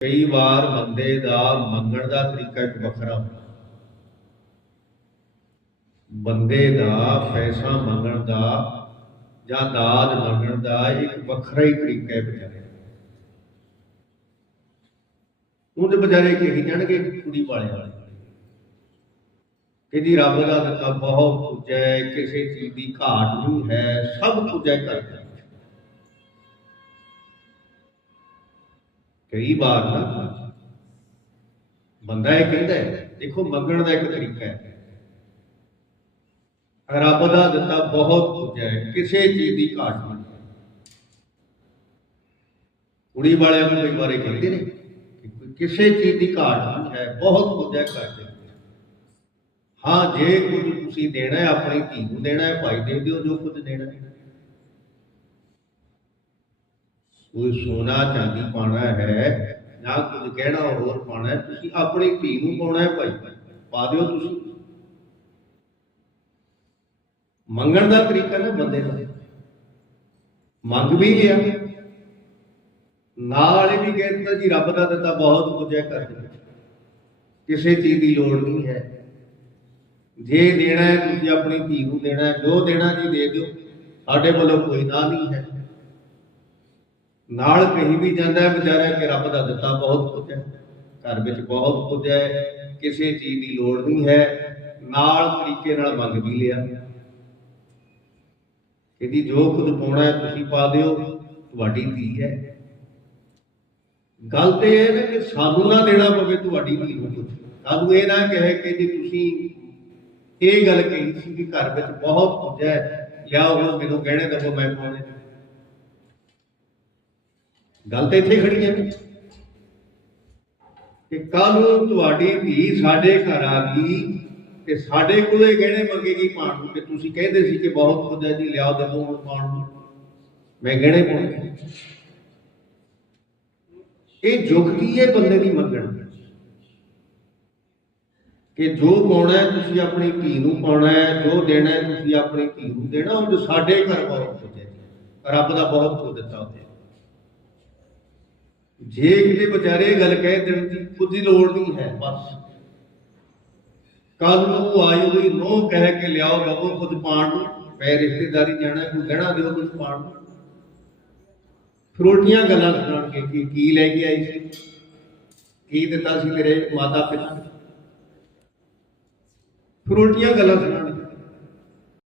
ਕਈ ਵਾਰ ਬੰਦੇ ਦਾ ਮੰਗਣ ਦਾ ਤਰੀਕਾ ਇੱਕ ਵੱਖਰਾ ਹੁੰਦਾ। ਬੰਦੇ ਦਾ ਪੈਸਾ ਮੰਗਣ ਦਾ ਜਾਂ ਦਾਜ ਮੰਗਣ ਦਾ ਇੱਕ ਵੱਖਰਾ ਹੀ ਤਰੀਕਾ ਹੈ ਵਿਚਾਰੇ ਉਹਦੇ ਵਿਚਾਰੇ ਕਹੀ ਜਾਣਗੇ? ਕੁੜੀ ਵਾਲੇ ਵਾਲੇ। ਕਿ ਜੀ ਰੱਬ ਦਾ ਦਿੱਤਾ ਬਹੁਤ ਕੁਝ ਹੈ, ਕਿਸੇ ਚੀਜ਼ ਦੀ ਘਾਟ ਨਹੀਂ ਹੈ, ਸਭ ਕੁਝ ਹੈ ਕਰਦਾ ਕਈ ਵਾਰ ਨਾ ਬੰਦਾ ਇਹ ਕਹਿੰਦਾ ਹੈ, ਦੇਖੋ ਮੰਗਣ ਦਾ ਇੱਕ ਤਰੀਕਾ ਹੈ। ਰੱਬ ਦਾ ਦਿੱਤਾ ਬਹੁਤ ਕੁਝ ਹੈ, ਕਿਸੇ ਚੀਜ਼ ਦੀ ਘਾਟ ਨਹੀਂ। ਕੁੜੀ ਵਾਲਿਆਂ ਨੂੰ ਕਈ ਵਾਰ ਕਹਿੰਦੇ ਨੇ ਕਿ ਕਿਸੇ ਚੀਜ਼ ਦੀ ਘਾਟ ਨਹੀਂ ਹੈ, ਬਹੁਤ ਕੁਝ ਹੈ, ਘਾਟ ਹਾਂ, ਜੇ ਕੁਝ ਤੁਸੀਂ ਦੇਣਾ ਹੈ, ਆਪਣੀ ਧੀ ਨੂੰ ਦੇਣਾ ਹੈ, ਭਾਈ ਦੇ ਦਿਓ, ਜੋ ਕੁਝ ਦੇਣਾ ਹੈ। ਕੋਈ ਸੋਨਾ ਚਾਂਦੀ ਪਾਣਾ ਹੈ ਜਾਂ ਕੁਝ ਕਹਿਣਾ ਹੋਰ ਪਾਣਾ ਤੁਸੀਂ ਆਪਣੀ ਧੀ ਨੂੰ ਪਾਉਣਾ ਹੈ ਭਾਈ। ਪਾ ਦਿਓ ਤੁਸੀਂ। ਮੰਗਣ ਦਾ ਤਰੀਕਾ ਨਾ ਬੰਦੇ ਦਾ। ਮੰਗ ਵੀ ਲਿਆ। ਨਾਲ ਇਹ ਵੀ ਕਹਿੰਦਾ ਜੀ, ਰੱਬ ਦਾ ਦਿੱਤਾ, ਬਹੁਤ ਕੁਝ ਹੈ ਕਰ ਦੇ ਕਿਸੇ ਚੀਜ਼ ਦੀ ਲੋੜ ਨਹੀਂ ਹੈ। ਜੇ ਦੇਣਾ ਹੈ, ਤੁਸੀਂ ਆਪਣੀ ਧੀ ਨੂੰ ਦੇਣਾ ਹੈ, ਜੋ ਦੇਣਾ ਜੀ ਦੇ ਦਿਓ। ਸਾਡੇ ਵੱਲੋਂ ਕੋਈ ਨਾ ਨਹੀਂ ਹੈ। ਨਾਲ ਕਹੀ ਵੀ ਜਾਂਦਾ ਹੈ ਵਿਚਾਰਾ ਕਿ ਰੱਬ ਦਾ ਦਿੱਤਾ ਬਹੁਤ ਕੁਝ ਹੈ। ਘਰ ਵਿੱਚ ਬਹੁਤ ਕੁਝ ਹੈ, ਕਿਸੇ ਚੀਜ਼ ਦੀ ਲੋੜ ਨਹੀਂ ਹੈ, ਨਾਲ ਤਰੀਕੇ ਨਾਲ ਮੰਗ ਵੀ ਲਿਆ। ਇਹਦੀ ਜੋ ਖੁਦ ਪਾਉਣਾ ਹੈ, ਤੁਸੀਂ ਪਾ ਦਿਓ, ਤੁਹਾਡੀ ਧੀ ਹੈ। ਗੱਲ ਤੇ ਇਹ ਹੈ ਕਿ ਸਾਨੂੰ ਨਾ ਦੇਣਾ ਪਵੇ, ਤੁਹਾਡੀ ਧੀ ਨੂੰ ਕੁਝ ਸਾਨੂੰ ਇਹ ਨਾ ਕਹੇ ਕਿ ਜੀ ਤੁਸੀਂ ਇਹ ਗੱਲ ਕਹੀ ਸੀ ਕਿ ਘਰ ਵਿੱਚ ਬਹੁਤ ਕੁਝ ਹੈ ਜਾਂ ਹੁਣ ਮੈਨੂੰ ਗਹਿਣੇ ਦਵੋ ਮੈਂ ਪਾਉਣੇ। ਗੱਲ ਤਾਂ ਇੱਥੇ ਖੜੀ ਹੈ ਕਿ ਕੱਲ ਨੂੰ ਤੁਹਾਡੀ ਧੀ ਸਾਡੇ ਘਰ ਆ ਗਈ ਤੇ ਸਾਡੇ ਕੋਲੇ ਗਹਿਣੇ ਮੰਗੇਗੀ ਪਾਣ ਨੂੰ। ਕਿ ਤੁਸੀਂ ਕਹਿੰਦੇ ਸੀ ਕਿ ਬਹੁਤ ਕੁਝ ਹੈ ਜੀ, ਲਿਆਓ ਦਵੋ ਹੁਣ ਪਾਣ ਨੂੰ। ਮੈਂ ਗਹਿਣੇ ਪਾਉਣੇ ਇਹ ਜੁਗਤੀ ਹੈ ਬੰਦੇ ਦੀ ਮੰਗਣ? ਕਿ ਜੋ ਪਾਉਣਾ ਤੁਸੀਂ ਆਪਣੀ ਧੀ ਨੂੰ ਪਾਉਣਾ ਹੈ, ਜੋ ਦੇਣਾ ਤੁਸੀਂ ਆਪਣੀ ਧੀ ਨੂੰ ਦੇਣਾ, ਉਹ ਸਾਡੇ ਘਰ ਬਹੁਤ ਕੁਝ ਹੈ ਰੱਬ ਦਾ ਬਹੁਤ ਕੁਝ ਦਿੱਤਾ ਉੱਥੇ ਜੇ ਕਿਤੇ ਵਿਚਾਰੇ ਗੱਲ ਕਹਿ ਦੇਣ ਦੀ ਕੁਝ ਦੀ ਲੋੜ ਨਹੀਂ ਹੈ। ਬਸ। ਕੱਲ ਨੂੰ ਆਈ ਹੋਈ ਨੋ ਕਹਿ ਕੇ ਲਿਆਓ ਗੱਬੋ ਕੁਝ ਪਾਣ ਨੂੰ। ਪੈ ਰਿਸ਼ਤੇਦਾਰੀ ਜਾਣਾ, ਕੋਈ ਗਹਿਣਾ ਦਿਓ ਕੁਝ ਪਾਣ ਨੂੰ। ਫਰੋਟੀਆਂ ਗੱਲਾਂ ਸੁਣਾਉਣਗੇ ਕਿ ਕੀ ਲੈ ਕੇ ਆਈ ਸੀ? ਕੀ ਦਿੱਤਾ ਸੀ ਮੇਰੇ ਮਾਤਾ ਪਿਤਾ ਫਰੋਟੀਆਂ ਗੱਲਾਂ ਸੁਣਾਉਣਗੇ